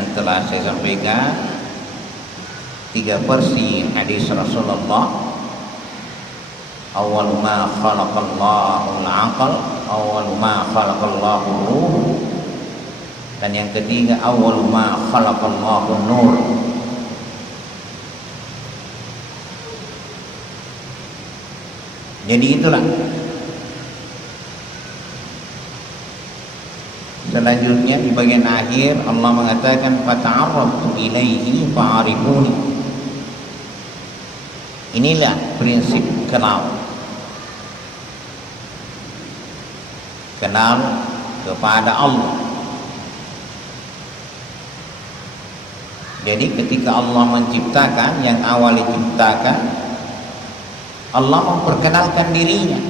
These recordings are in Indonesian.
yang telah saya sampaikan, 3 versi hadis Rasulullah. Awwalu ma khalaqallahu al-aql, awwalu ma khalaqallahu ruh, dan yang ketiga awwalu ma khalaqallahu nur. Jadi itulah. Selanjutnya di bagian akhir Allah mengatakan fata'arrabtu ilaihi fa'arifuni. Inilah prinsip kenal kepada Allah. Jadi ketika Allah menciptakan, yang awal diciptakan, Allah memperkenalkan dirinya.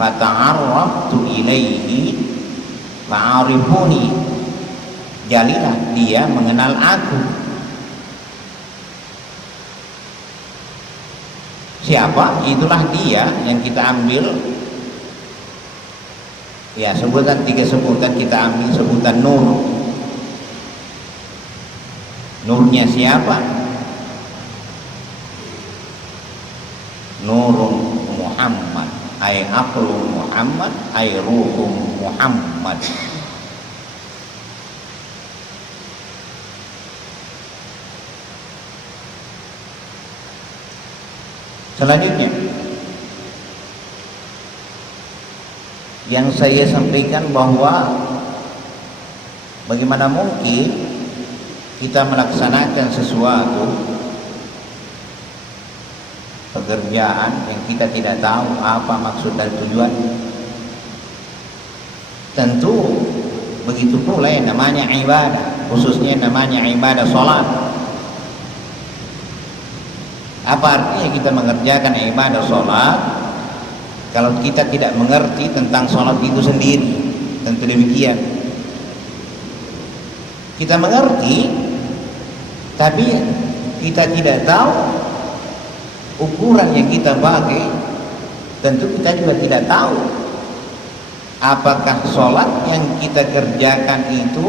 Fata'arrabtu ilaihi fa'arifuni. Jadilah dia mengenal aku. Siapa? Itulah dia yang kita ambil. Ya, sebutan 3 sebutan kita ambil sebutan nur. Nurnya siapa? Nurun Muhammad, ay aqlu Muhammad, ay ruhum Muhammad. Selanjutnya yang saya sampaikan bahwa bagaimana mungkin kita melaksanakan sesuatu pekerjaan yang kita tidak tahu apa maksud dan tujuan. Tentu begitu pula yang namanya ibadah, khususnya namanya ibadah sholat. Apa artinya kita mengerjakan ibadah sholat kalau kita tidak mengerti tentang sholat itu sendiri? Tentu demikian. Kita mengerti, tapi kita tidak tahu ukuran yang kita pakai. Tentu kita juga tidak tahu apakah sholat yang kita kerjakan itu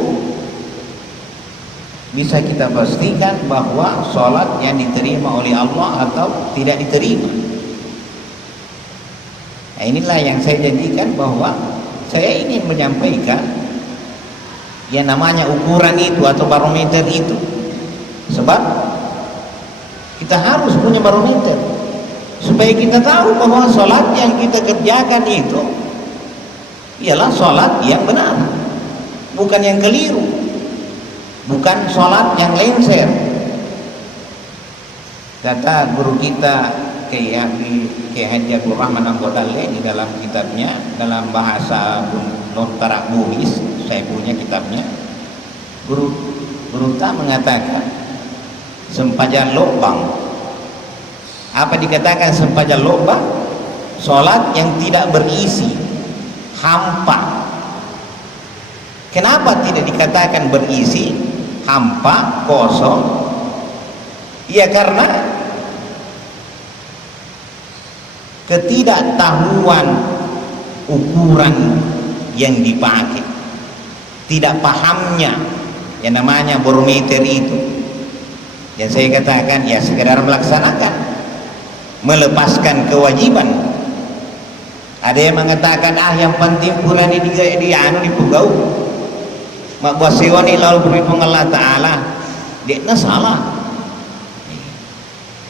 bisa kita pastikan bahwa sholat yang diterima oleh Allah atau tidak diterima. Nah, inilah yang saya jadikan bahwa saya ingin menyampaikan yang namanya ukuran itu atau barometer itu. Sebab kita harus punya barometer supaya kita tahu bahwa sholat yang kita kerjakan itu ialah sholat yang benar, bukan yang keliru, bukan sholat yang lengser. Kata guru kita Kiai Haji Abdul Rahman Anggodale di dalam kitabnya, dalam bahasa Nontara Bumis, saya punya kitabnya, guru tak mengatakan sempajan lubang. Apa dikatakan sempajan lubang? Sholat yang tidak berisi, hampa. Kenapa tidak dikatakan berisi, hampa, kosong? Ya karena ketidaktahuan ukuran yang dipakai, tidak pahamnya yang namanya barometer itu. Yang saya katakan ya sekedar melaksanakan, melepaskan kewajiban. Ada yang mengatakan yang penting purani di pugau mak buasiwani lalu berhubung Allah Ta'ala. Dia salah,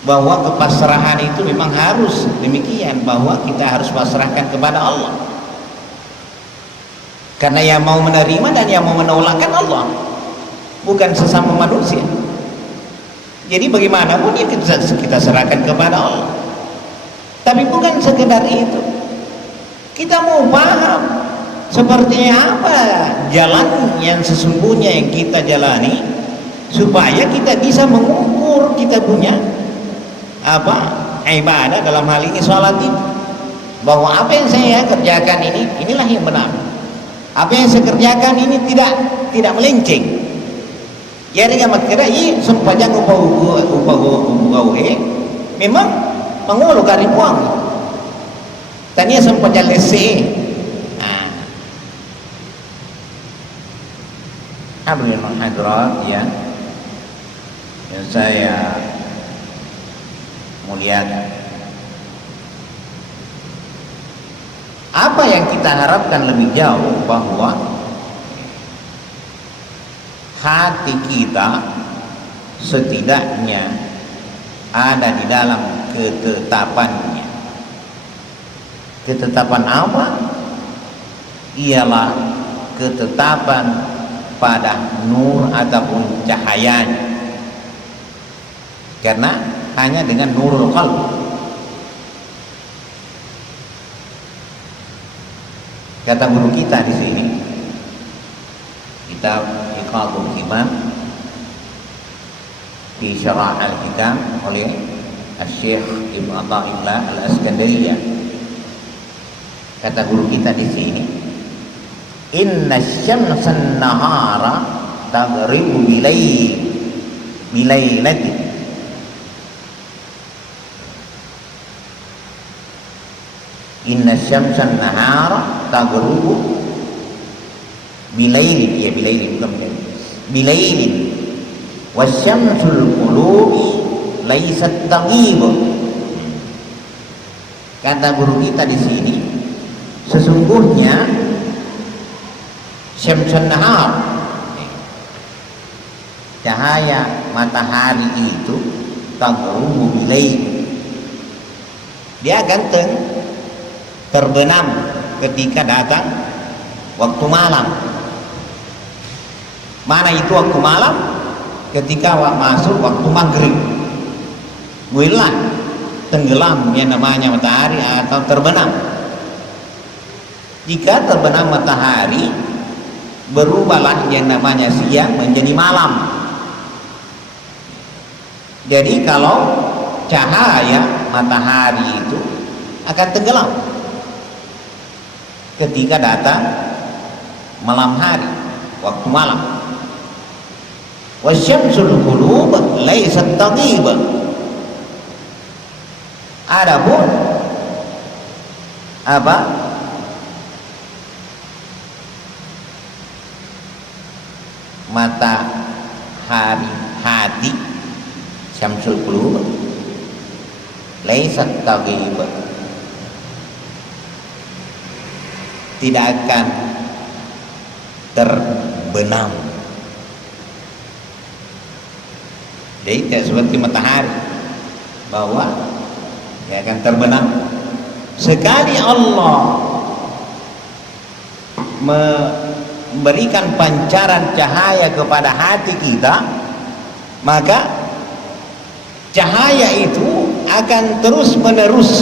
bahwa kepasrahan itu memang harus demikian, bahwa kita harus pasrahkan kepada Allah, karena yang mau menerima dan yang mau menolakkan Allah, bukan sesama manusia. Jadi bagaimanapun ya kita serahkan kepada Allah. Tapi bukan sekedar itu, kita mau paham seperti apa jalan yang sesungguhnya yang kita jalani, supaya kita bisa mengukur kita punya ibadah, dalam hal ini sholat itu, bahwa apa yang saya kerjakan ini, inilah yang benar. Apa yang saya kerjakan ini tidak melenceng. Jadi amat kira sempajan upah memang mengulu kari puang. Tania sempajan lese. Hadirin hadirat yang saya muliakan, apa yang kita harapkan lebih jauh bahwa hati kita setidaknya ada di dalam ketetapannya. Ketetapan apa? Ialah ketetapan pada nur ataupun cahayanya. Karena hanya dengan nurul qalb, kata guru kita di sini, kitab Iqadul Iman fi Syarah al-Hikam oleh Syekh Ibnu Athaillah Al-Askandariyah. Kata guru kita di sini, inna syamsan nahara taghribu bilailatin. Inna syamsan nahara taghribu bilailin, ya bilailin bukan bilailin, wasyamsul qulubi laysat taghib. Kata guru kita di sini, sesungguhnya syamsun nahar, cahaya matahari itu, taghrubu bilail, dia akan terbenam ketika datang waktu malam. Mana itu waktu malam? Ketika masuk waktu maghrib, mulai tenggelam yang namanya matahari atau terbenam. Jika terbenam matahari, berubahlah yang namanya siang menjadi malam. Jadi kalau cahaya matahari itu akan tenggelam ketika datang malam hari, waktu malam. Wasyamsul qulub laysat taghib. Adapun apa? Matahari hati, syamsul qulub laysat taghib, tidak akan terbenam. Jadi tidak seperti matahari bahwa dia akan terbenam. Sekali Allah memberikan pancaran cahaya kepada hati kita, maka cahaya itu akan terus menerus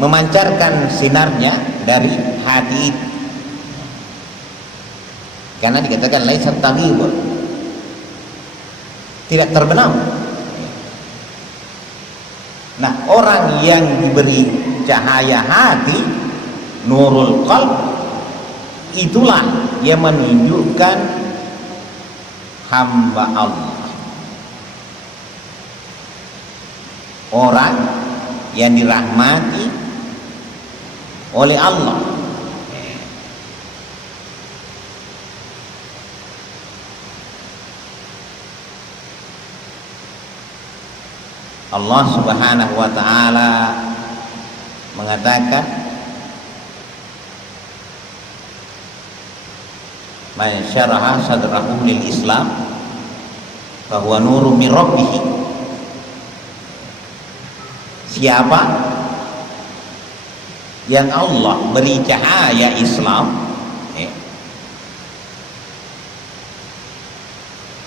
memancarkan sinarnya dari hati itu. Karena dikatakan laisat taghib, tidak terbenam. Nah, orang yang diberi cahaya hati, nurul qalb, itulah yang menunjukkan hamba Allah, orang yang dirahmati oleh Allah. Allah Subhanahu wa ta'ala mengatakan, man syaraha sadrahu lil Islam bahwa nurun min rabbih. Siapa yang Allah beri cahaya Islam,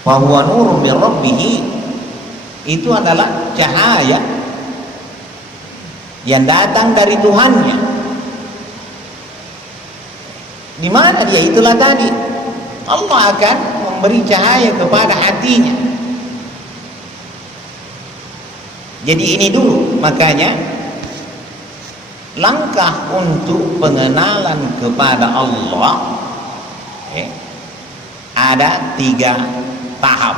bahwa nurun min rabbih, itu adalah cahaya yang datang dari Tuhannya. Di mana dia? Itulah tadi, Allah akan memberi cahaya kepada hatinya. Jadi ini dulu, makanya langkah untuk pengenalan kepada Allah ada 3 tahap.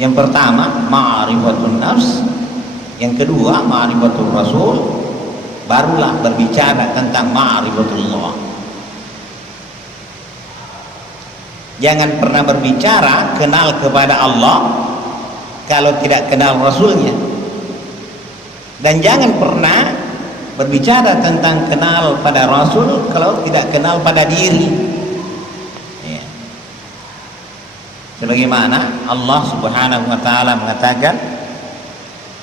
Yang pertama ma'rifatun nafs, yang kedua ma'rifatul rasul, barulah berbicara tentang ma'rifatullah. Jangan pernah berbicara kenal kepada Allah kalau tidak kenal Rasulnya, dan jangan pernah berbicara tentang kenal pada Rasul kalau tidak kenal pada diri. Ya. Sebagaimana Allah Subhanahu wa taala mengatakan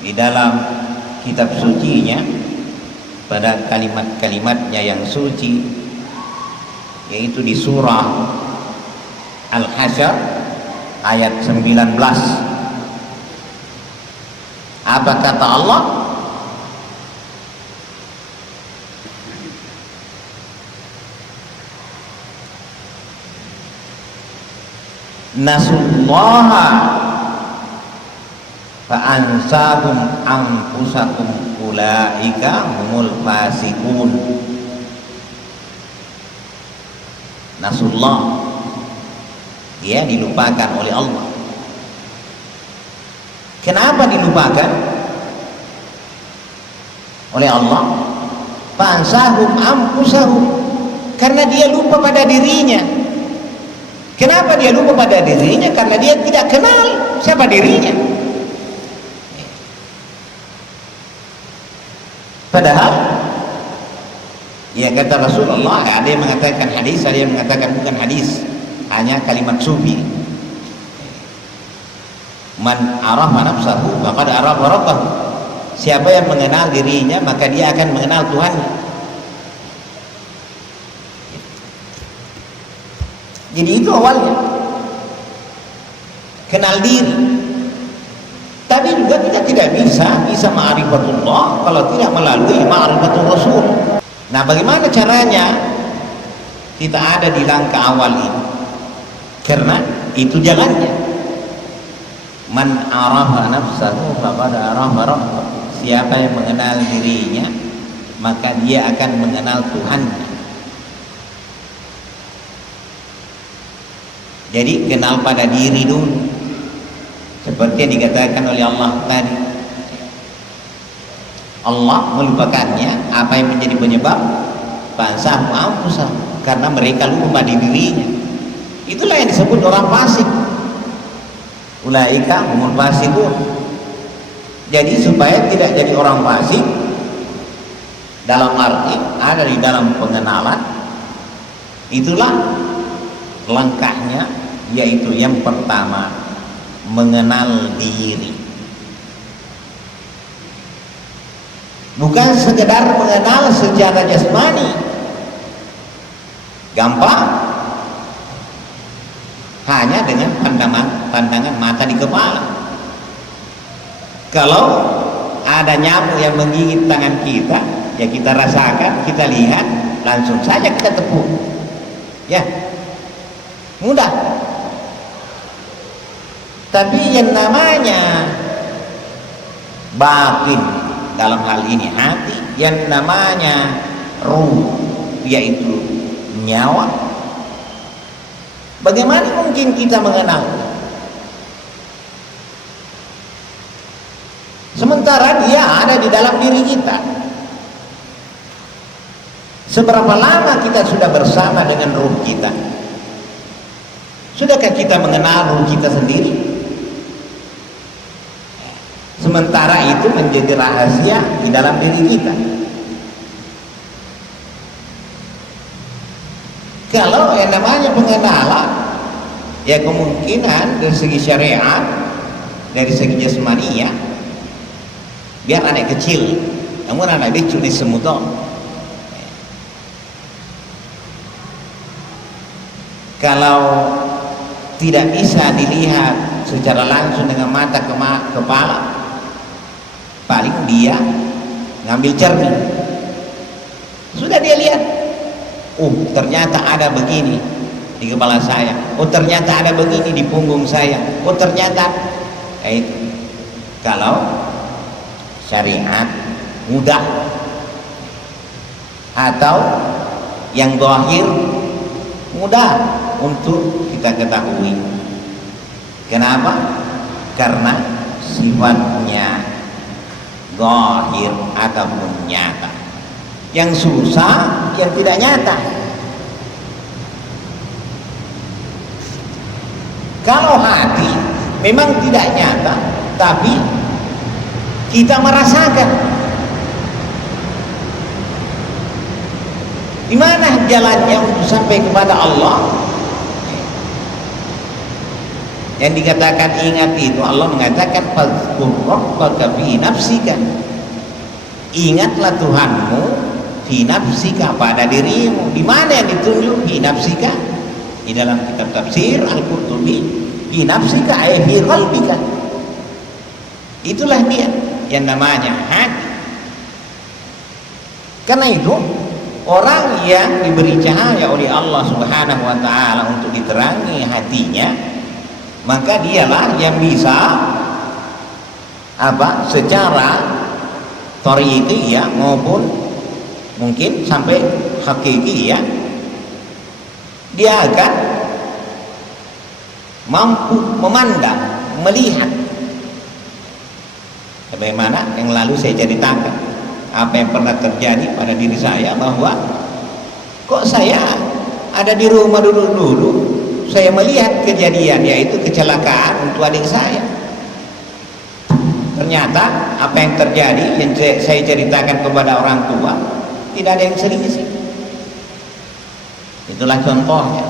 di dalam kitab sucinya pada kalimat-kalimatnya yang suci, yaitu di surah Al-Hasyr ayat 19. Apa kata Allah? Nasullaha fa'ansahum anfusakum ulaika humul fasiqun. Nasullah, dia dilupakan oleh Allah. Kenapa dilupakan oleh Allah? Fa'ansahum anfusahum, karena dia lupa pada dirinya. Kenapa dia lupa pada dirinya? Karena dia tidak kenal siapa dirinya. Padahal ya kata Rasulullah, ada yang mengatakan hadis, ada yang mengatakan bukan hadis, hanya kalimat sufi. Man arafa nafsahu faqad arafa rabbahu. Siapa yang mengenal dirinya maka dia akan mengenal Tuhannya. Jadi itu awalnya, kenal diri. Tapi juga kita tidak bisa ma'rifatullah kalau tidak melalui ma'rifatul Rasul. Nah, bagaimana caranya kita ada di langkah awal ini? Karena itu jalannya. Man arafa nafsahu faqad arafa rabbahu. Siapa yang mengenal dirinya maka dia akan mengenal Tuhannya. Jadi kenal pada diri dulu, seperti yang dikatakan oleh Allah tadi. Allah melupakannya apa yang menjadi penyebab bangsa mampusah, karena mereka lupa pada dirinya. Itulah yang disebut orang fasik. Ulaika humul fasiqun. Jadi supaya tidak jadi orang fasik, dalam arti ada di dalam pengenalan, itulah langkahnya, yaitu yang pertama mengenal diri. Bukan sekedar mengenal secara jasmani, gampang, hanya dengan pandangan mata di kepala. Kalau ada nyamuk yang menggigit tangan kita, ya kita rasakan, kita lihat, langsung saja kita tepuk, ya mudah. Tapi yang namanya batin, dalam hal ini hati, yang namanya ruh, yaitu nyawa, bagaimana mungkin kita mengenal? Sementara dia ada di dalam diri kita. Seberapa lama kita sudah bersama dengan ruh kita? Sudahkah kita mengenal ruh kita sendiri? Sementara itu menjadi rahasia di dalam diri kita. Kalau yang namanya pengenalan, ya kemungkinan dari segi syariat, dari segi jasmania, biar anak kecil, namun anak kecil di semuto. Kalau tidak bisa dilihat secara langsung dengan mata kepala, paling dia ngambil cermin, sudah dia lihat, oh ternyata ada begini di kepala saya, oh ternyata ada begini di punggung saya, oh ternyata itu. Kalau syariat mudah, atau yang zahir mudah untuk kita ketahui. Kenapa? Karena sifatnya zahir ataupun nyata. yang susah, yang tidak nyata. Kalau hati memang tidak nyata, tapi kita merasakan. Di mana jalannya untuk sampai kepada Allah? Yang dikatakan ingat itu, Allah mengatakan fadzkur rabbaka fi nafsika. Ingatlah Tuhanmu fi nafsika, pada dirimu. Di mana yang ditunjuk fi nafsika? Di dalam kitab tafsir Al-Qurtubi, fi nafsika ay fi qalbika. Itulah dia yang namanya hati. Karena itu orang yang diberi cahaya oleh Allah Subhanahu wa taala untuk diterangi hatinya, maka dialah yang bisa secara thariqi ya, maupun mungkin sampai hakiki ya, dia akan mampu memandang, melihat. Sebagaimana yang lalu saya ceritakan, apa yang pernah terjadi pada diri saya, bahwa kok saya ada di rumah dulu saya melihat kejadian, yaitu kecelakaan untuk adik saya. Ternyata apa yang terjadi yang saya ceritakan kepada orang tua tidak ada yang selisih. Itulah contohnya.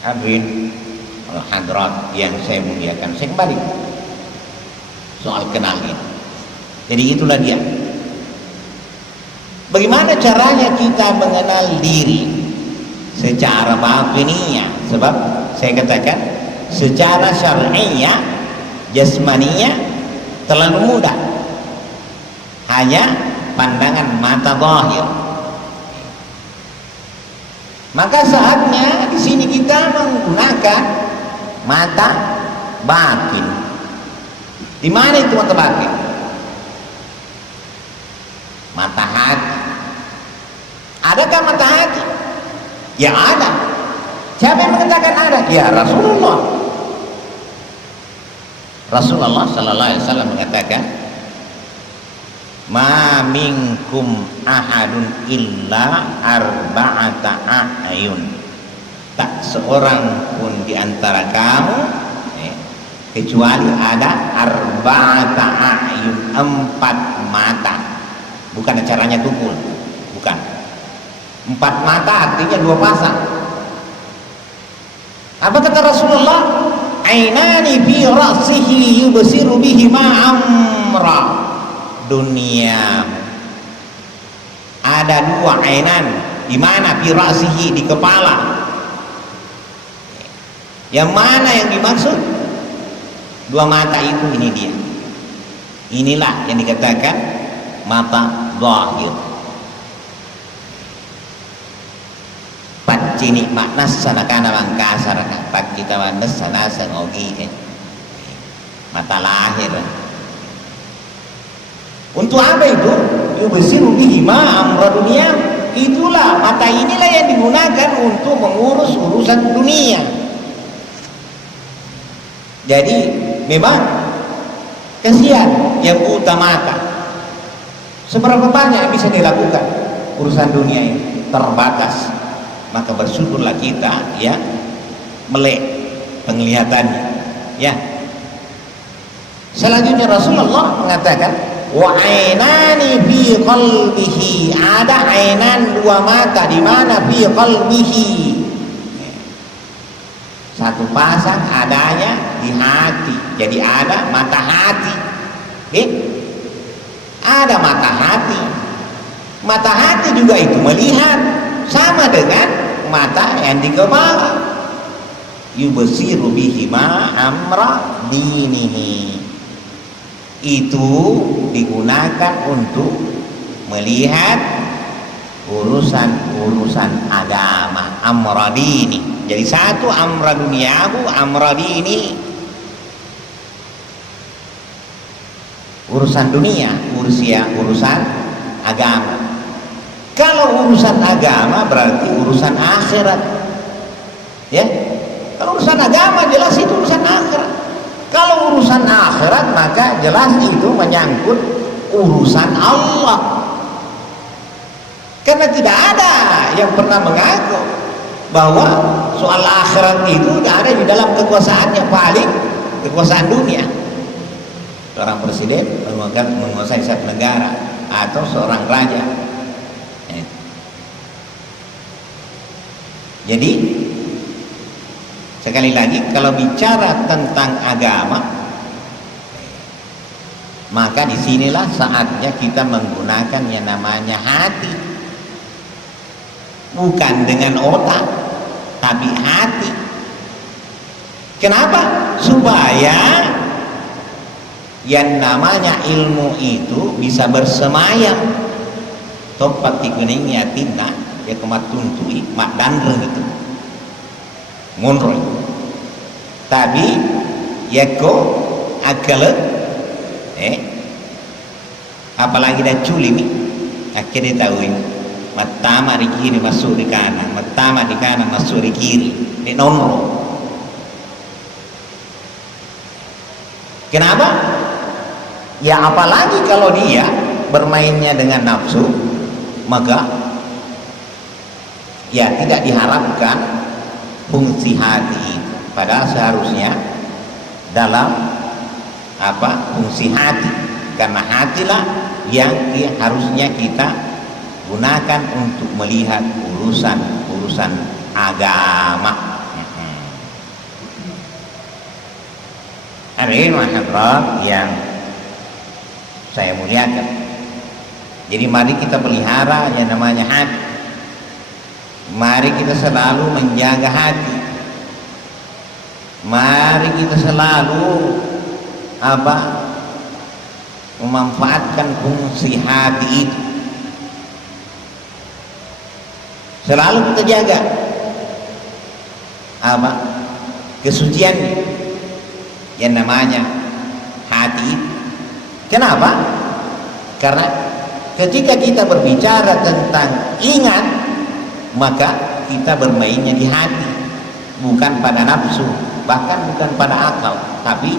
Hadirin al-hadrat yang saya muliakan, saya kembali soal kenal ini. Jadi itulah dia. Bagaimana caranya kita mengenal diri secara batiniah? Sebab saya katakan secara syar'iyah, jasmaniyah terlalu mudah, hanya pandangan mata zahir. Maka saatnya di sini kita menggunakan mata batin. Di mana itu mata batin? Mata hati. Adakah mata hati? Ya ada. Siapa yang mengatakan ada? Ya Rasulullah. Rasulullah sallallahu alaihi wasallam mengatakan, "Ma minkum ahadun illa arba'ata a'yun." Tak seorang pun di antara kamu kecuali ada arba'ata a'yun, 4 mata. Bukan caranya tukul, bukan. 4 mata artinya 2 pasang. Apa kata Rasulullah? Ainani fi ra'sihi yubsiru bihima amra dunia. Ada 2 ainan. Di mana? Fi ra'sihi, di kepala. Yang mana yang dimaksud? 2 mata itu, ini dia. Inilah yang dikatakan mata zahir. Pacini makna sana kana mangkasar pak kita wanes sana sengogi mata lahir. Untuk apa itu? Yubsiru bihima amra dunia. Itulah mata, inilah yang digunakan untuk mengurus urusan dunia. Jadi memang kasihan yang buta mata. Seberapa banyak bisa dilakukan urusan dunia ini? Terbatas. Maka bersyukurlah kita ya, melek penglihatannya ya. Selanjutnya Rasulullah mengatakan, wa ainani fi qalbihi. Ada ainan 2 mata. Di mana? Fi qalbihi. 1 pasang adanya di hati. Jadi ada mata hati. Ada mata hati. Mata hati juga itu melihat, sama dengan mata yang di kepala. Yubsiru bihima amra dinihi. Itu digunakan untuk melihat urusan agama, amra dini. Jadi 1 amra duniahu, amra dini, urusan dunia, urusan agama. Kalau urusan agama berarti urusan akhirat. Ya. Kalau urusan agama jelas itu urusan akhirat. Kalau urusan akhirat maka jelas itu menyangkut urusan Allah. Karena tidak ada yang pernah mengaku bahwa soal akhirat itu tidak ada di dalam kekuasaannya, paling kekuasaan dunia. Seorang presiden menguasai satu negara atau seorang raja. Jadi sekali lagi, kalau bicara tentang agama, maka disinilah saatnya kita menggunakan yang namanya hati, bukan dengan otak, tapi hati. Kenapa? Supaya yang namanya ilmu itu bisa bersemayam. Topat tikuningnya tina ya kematuntui mak dandreng itu munroy. Tapi ya ko akal apalagi dah culimi akhirnya tahu ini matama di kiri masuk di kanan, matama di kanan masuk di kiri, di nonro. Kenapa? Ya apalagi kalau dia bermainnya dengan nafsu, maka ya tidak diharapkan fungsi hati itu. Padahal seharusnya dalam fungsi hati, karena hatilah yang harusnya kita gunakan untuk melihat urusan agama. Hadirin hadirat yang saya muliakan, jadi mari kita pelihara yang namanya hati. Mari kita selalu menjaga hati. Mari kita selalu memanfaatkan fungsi hati itu. Selalu kita jaga kesuciannya yang namanya hati itu. Kenapa? Karena ketika kita berbicara tentang ingat, maka kita bermainnya di hati, bukan pada nafsu, bahkan bukan pada akal, tapi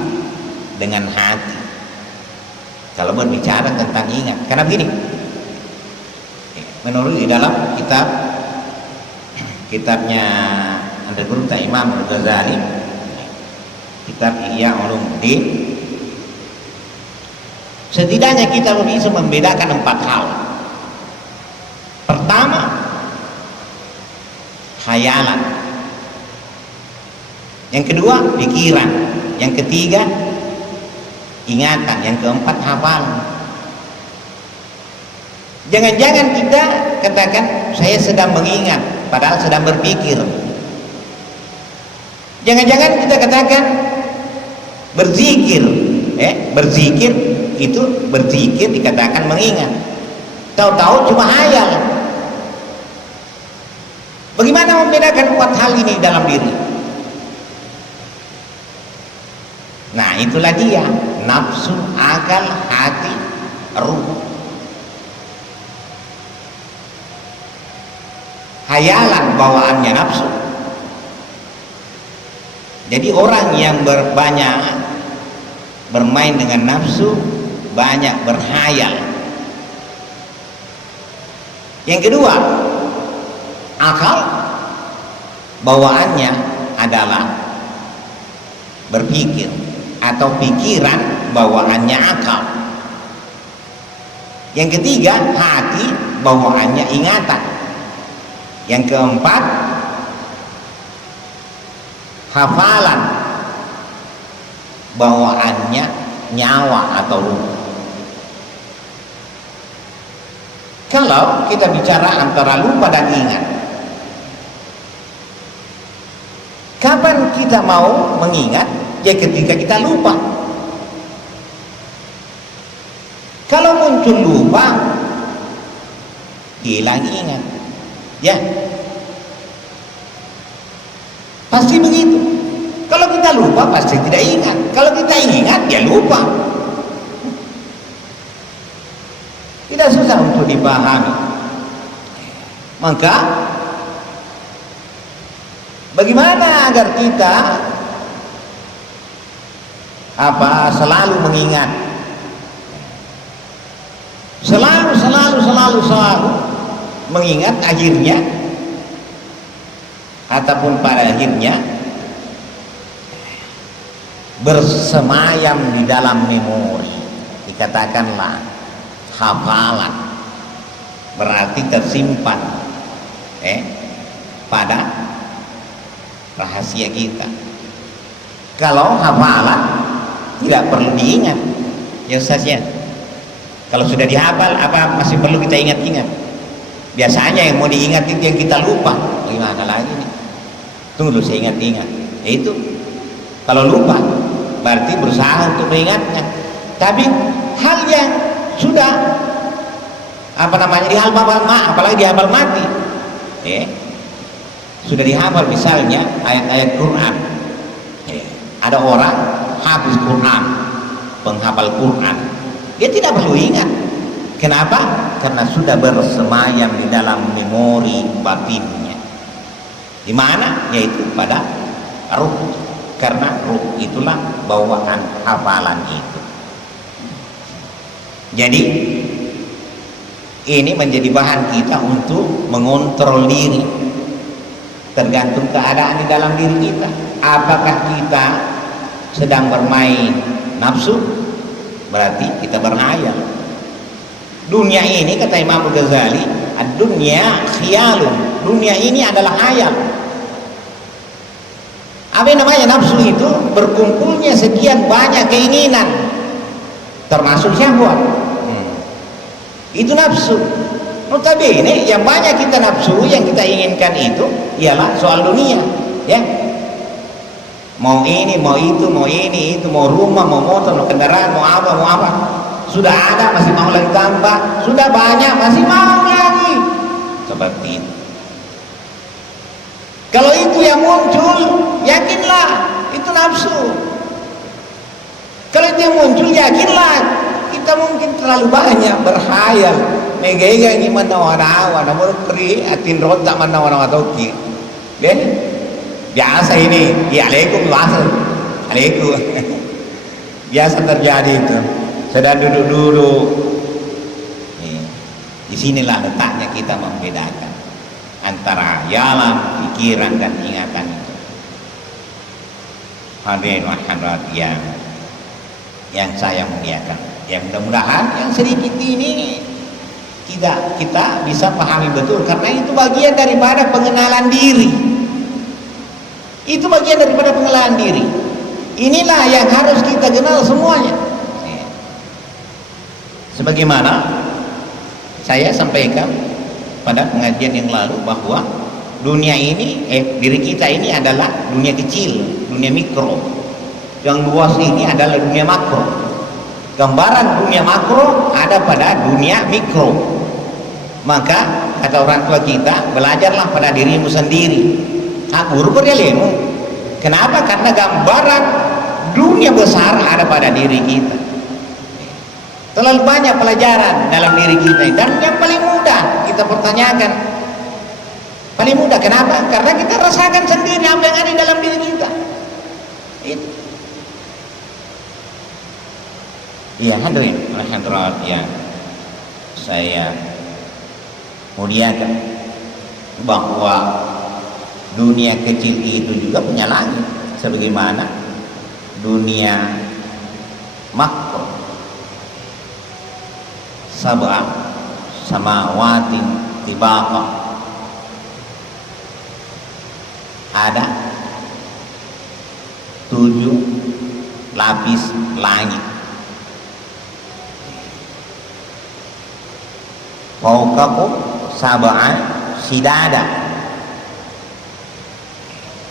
dengan hati. Kalau berbicara tentang ingat, karena begini, menurut di dalam kitabnya Al-Ghurta Imam Al-Ghazali, kitab Ihya Ulumuddin, setidaknya kita bisa membedakan 4 hal. Pertama, khayalan. Yang kedua, pikiran. Yang ketiga, ingatan. Yang keempat, hafalan. Jangan-jangan kita katakan saya sedang mengingat, padahal sedang berpikir. Jangan-jangan kita katakan berzikir, berzikir itu berzikir dikatakan mengingat, tahu-tahu cuma hayal. Bagaimana membedakan 4 hal ini dalam diri? Nah, itulah dia nafsu, akal, hati, ruh. Hayalan bawaannya nafsu. Jadi orang yang banyak bermain dengan nafsu, banyak berhayal. Yang kedua, akal, bawaannya adalah berpikir, atau pikiran bawaannya akal. Yang ketiga, hati, bawaannya ingatan. Yang keempat, hafalan, bawaannya nyawa atau ruh. Kalau kita bicara antara lupa dan ingat, kapan kita mau mengingat? Ya ketika kita lupa. Kalau muncul lupa, hilang ingat. Ya, pasti begitu. Kalau kita lupa pasti tidak ingat. Kalau kita ingat, ya lupa. Tidak susah untuk dipahami. Maka bagaimana agar kita selalu mengingat, selalu mengingat akhirnya ataupun pada akhirnya bersemayam di dalam memori. Dikatakanlah hafalan, berarti tersimpan pada rahasia kita. Kalau hafalan tidak perlu diingat ya Ustaz ya. Kalau sudah dihafal, apa masih perlu kita ingat-ingat? Biasanya yang mau diingat itu yang kita lupa. Gimana lagi nih? Tunggu dulu saya ingat-ingat. Ya itu. Kalau lupa, berarti berusaha untuk mengingatnya. Tapi hal yang sudah dihafal, apalagi dihafal mati, sudah dihafal misalnya ayat-ayat Quran. Ada orang habis Quran, penghafal Quran, dia tidak perlu ingat. Kenapa? Karena sudah bersemayam di dalam memori batinnya. Di mana? Yaitu pada ruh. Karena ruh itulah bawaan hafalan itu. Jadi ini menjadi bahan kita untuk mengontrol diri, tergantung keadaan di dalam diri kita. Apakah kita sedang bermain nafsu, berarti kita berhayal. Dunia ini, kata Imam Ghazali, ad-dunya khiyalun, dunia ini adalah hayal. Apa yang namanya nafsu itu? Berkumpulnya sekian banyak keinginan, termasuk syahwat. Itu nafsu. Notabene yang banyak kita nafsu, yang kita inginkan itu ialah soal dunia, ya. Mau ini, mau itu, mau ini, itu, mau rumah, mau motor, mau kendaraan, mau apa. Sudah ada masih mau lagi tambah, sudah banyak masih mau lagi. Seperti itu. Kalau itu yang muncul, yakinlah itu nafsu. Kalau itu yang muncul, yakinlah kita mungkin terlalu banyak berhayal. Mega-mega ini menawa-nawa, namun peri atin rotak menawa-nawa toki. Kan? Biasa ini, ya alaikum biasa. Alaikum. Biasa terjadi itu. Sedang duduk-duduk. Di sinilah letaknya kita membedakan antara hayalan, pikiran dan ingatan itu. Hadirin wa hadirat yang saya muliakan. Ya mudah-mudahan yang sedikit ini kita bisa pahami betul, karena itu bagian daripada pengenalan diri. Itu bagian daripada pengenalan diri. Inilah yang harus kita kenal semuanya. Sebagaimana saya sampaikan pada pengajian yang lalu bahwa dunia ini, diri kita ini adalah dunia kecil, dunia mikro. Yang luas ini adalah dunia makro. Gambaran dunia makro ada pada dunia mikro. Maka kata orang tua kita, belajarlah pada dirimu sendiri. Guru berjalimu. Kenapa? Karena gambaran dunia besar ada pada diri kita. Terlalu banyak pelajaran dalam diri kita, dan yang paling mudah kita pertanyakan. Paling mudah, kenapa? Karena kita rasakan sendiri apa yang ada di dalam diri kita. Itu. Ya hadirin, hadirat yang saya muliakan, bahwa dunia kecil itu juga punya langit, sebagaimana dunia makro. Sab'a samawati tibaqa, ada 7 lapis langit. Fauqakum sab'a sidada,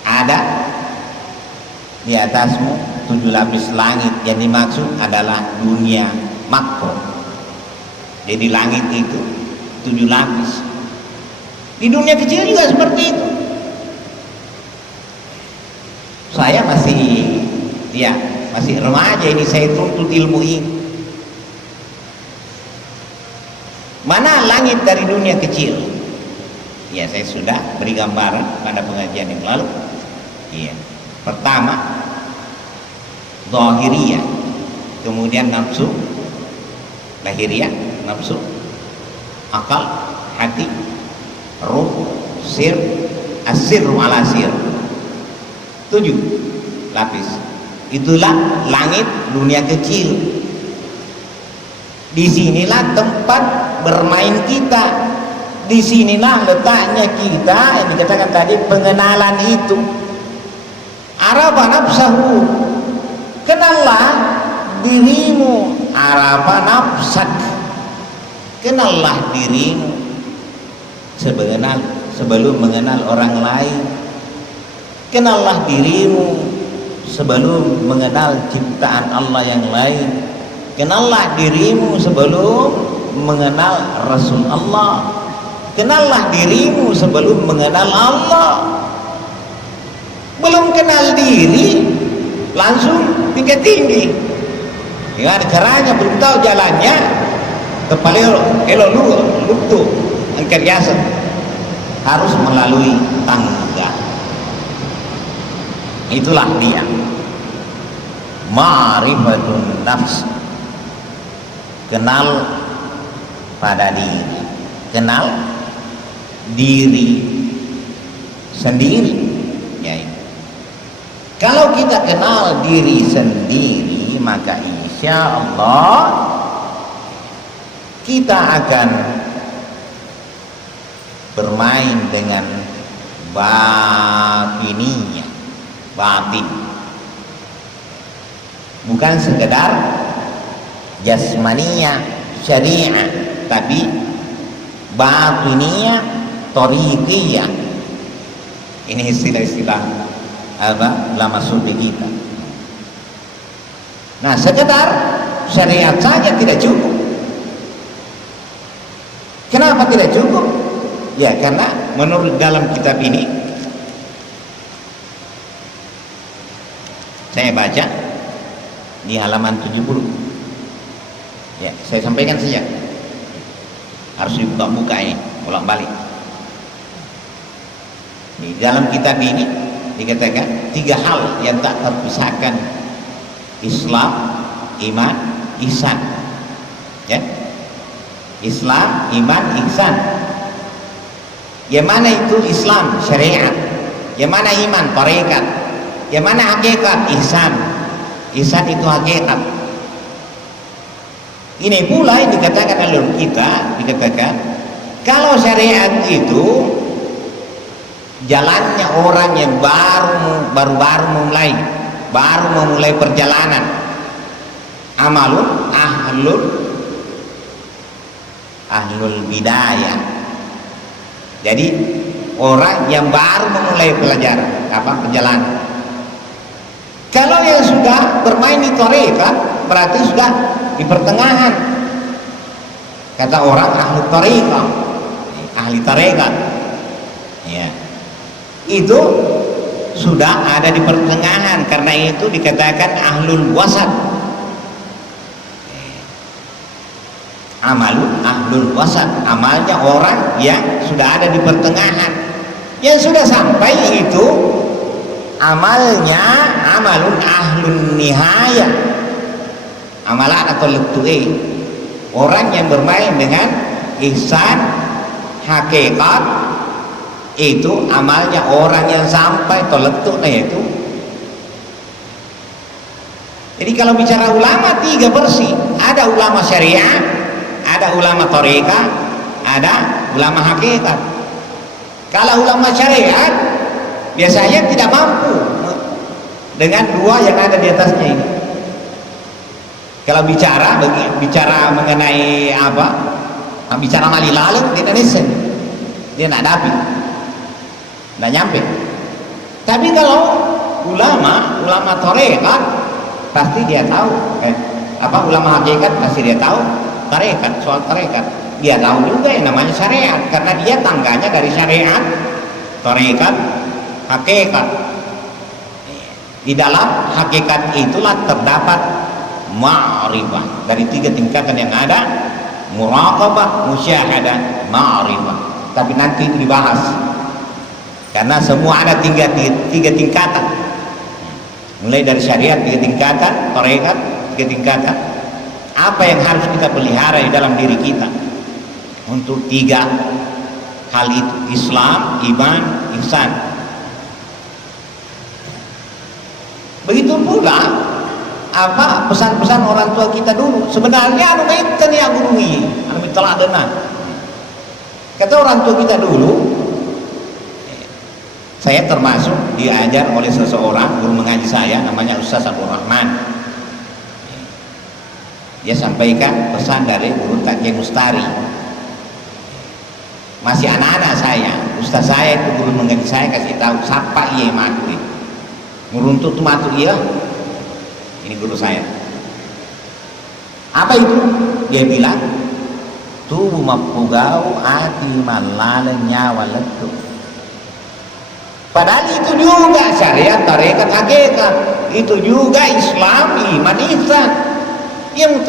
ada di atasmu 7 lapis langit. Yang dimaksud adalah dunia makro. Jadi langit itu 7 lapis. Di dunia kecil juga seperti itu. Saya masih remaja ini, saya tuntut ilmu ini. Mana langit dari dunia kecil? Ya, saya sudah beri gambaran pada pengajian yang lalu. Iya. Pertama, zahiriyah, kemudian nafsu lahiriah, nafsu, akal, hati, ruh, sir, asir ala sir. 7 lapis. Itulah langit dunia kecil. Disinilah tempat bermain kita. Disinilah letaknya kita yang dikatakan tadi pengenalan itu. Arafa nafsahu, kenallah dirimu. Arafa nafsak, kenallah dirimu sebelum mengenal orang lain. Kenallah dirimu sebelum mengenal ciptaan Allah yang lain. Kenallah dirimu sebelum mengenal Rasul Allah. Kenallah dirimu sebelum mengenal Allah. Belum kenal diri langsung tingkat tinggi. Ya, caranya belum tahu jalannya. Kepala elo luktu angkat biasa harus melalui tangga. Itulah dia ma'rifatun nafs, kenal pada diri, kenal diri sendiri. Ya, kalau kita kenal diri sendiri, maka insya Allah kita akan bermain dengan batininya, batin, bukan sekedar jasmaniya syariah, tapi batiniya thariqiyah. Ini istilah-istilah ulama sufi kita. Nah, sekedar syariat saja tidak cukup. Kenapa tidak cukup? Ya, karena menurut dalam kitab ini, saya baca di halaman 70. Ya, saya sampaikan saja. Harus dibuka-buka ini, bolak-balik. Di dalam kitab ini dikatakan 3 hal yang tak terpisahkan: Islam, iman, ihsan. Ya, Islam, iman, ihsan. Yang mana itu Islam, syariat. Yang mana iman, tarekat. Yang mana hakikat, ihsan. Ihsan itu hakikat. Ini pula yang dikatakan oleh kita, dikatakan kalau syariat itu jalannya orang yang baru memulai perjalanan. Amalun ahlul bidayah. Jadi orang yang baru memulai pelajaran perjalanan. Kalau yang sudah bermain di tarekat berarti sudah di pertengahan. Kata orang ahli tarekat, ahli tarekat, ya, itu sudah ada di pertengahan. Karena itu dikatakan ahlul wasat. Amalun ahlul wasat, amalnya orang yang sudah ada di pertengahan. Yang sudah sampai itu amalnya amalun ahlun nihayah, amalan atau letu'e, orang yang bermain dengan ihsan hakikat. Itu amalnya orang yang sampai atau letu'nya itu. Jadi kalau bicara ulama 3 versi, ada ulama syariah, ada ulama tarekat, ada ulama hakikat. Kalau ulama syariat biasanya tidak mampu dengan 2 yang ada di atasnya ini. Kalau bicara mengenai bicara malilaling di Indonesia, dia tidak dapat, tidak nyampe. Tapi kalau ulama tarekat pasti dia tahu, ulama hakikat pasti dia tahu tarekat, soal tarekat dia tahu juga yang namanya syariat, karena dia tangganya dari syariat, tarekat, hakikat. Di dalam hakikat itulah terdapat ma'rifah. Dari 3 tingkatan yang ada, muraqabah, musyahadah, ma'rifah. Tapi nanti itu dibahas, karena semua ada 3 tingkatan. Mulai dari syariat 3 tingkatan, tarekat 3 tingkatan. Apa yang harus kita pelihara di dalam diri kita untuk 3 hal itu, Islam, iman, ihsan. Begitu pula apa pesan-pesan orang tua kita dulu. Sebenarnya anu itu yang gurui, anu teladan. Kata orang tua kita dulu, saya termasuk diajar oleh seseorang guru mengaji saya, namanya Ustaz Abdul Rahman. Dia sampaikan pesan dari guru Takye Mustari. Masih anak-anak saya, Ustaz saya itu guru mengaji saya kasih tahu siapa ia matu itu. Meruntut matu ia. Ini guru saya. Apa itu? Dia bilang, tubuh mapugau ati malala nyawa letup. Padahal itu juga syariat, tarekat, hakikat. Itu juga Islam, iman, ihsan. Yang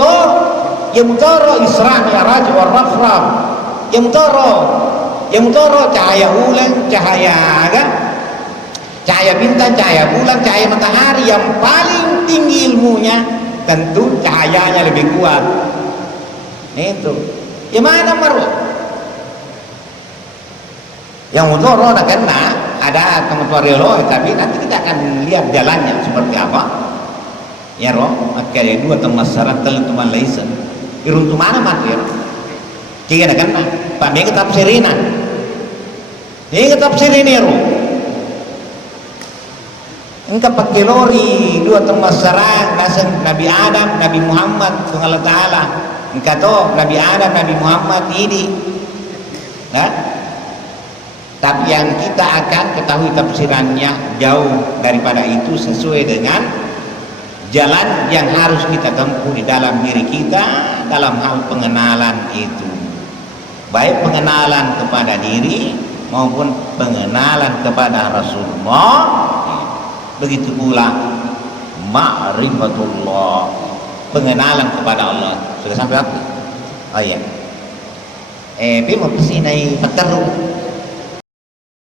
toro Isra Mi'raj wa Rafraf. Yang toro cahaya bulan, cahaya bintang, cahaya bulan, cahaya matahari. Yang paling tinggi ilmunya tentu cahayanya lebih kuat. Itu. Gimana marwah? Yang utara nak kena ada teman-teman relo, tapi nanti kita akan lihat jalannya seperti apa. Ya roh, makanya dua teman syarat teman laisen. Iruntu mana mati ya? Jika nak kena, Pak Mega tafsirina. Ini tafsirin ya roh. Engkau pakai lori dua teman syarat Nabi Adam, Nabi Muhammad, Allah Taala. Engkau tahu Nabi Adam, Nabi Muhammad ini. Nah, tapi yang kita akan ketahui tafsirannya jauh daripada itu, sesuai dengan jalan yang harus kita tempuh di dalam diri kita dalam hal pengenalan itu, baik pengenalan kepada diri maupun pengenalan kepada Rasulullah. Begitu pula ma'rifatullah, pengenalan kepada Allah. Sudah sampai aku? Oh iya. Mau kesini pateru.